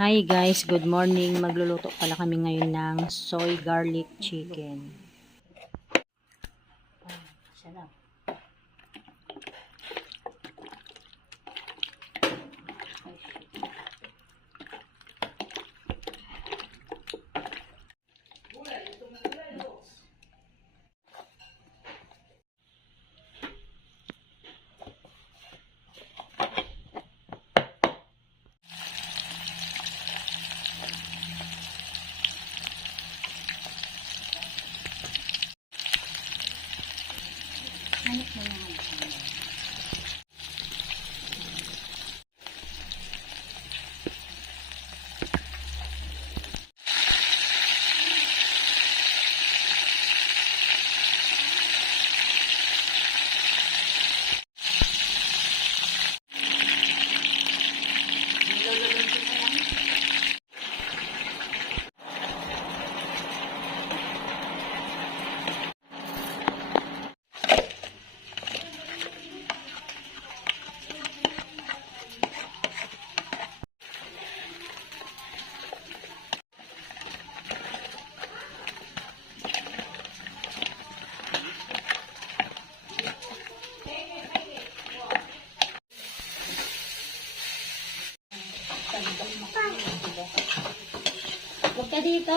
Hi guys, good morning. Magluluto pala kami ngayon ng soy garlic chicken. Siya lang. Huwag ka dito.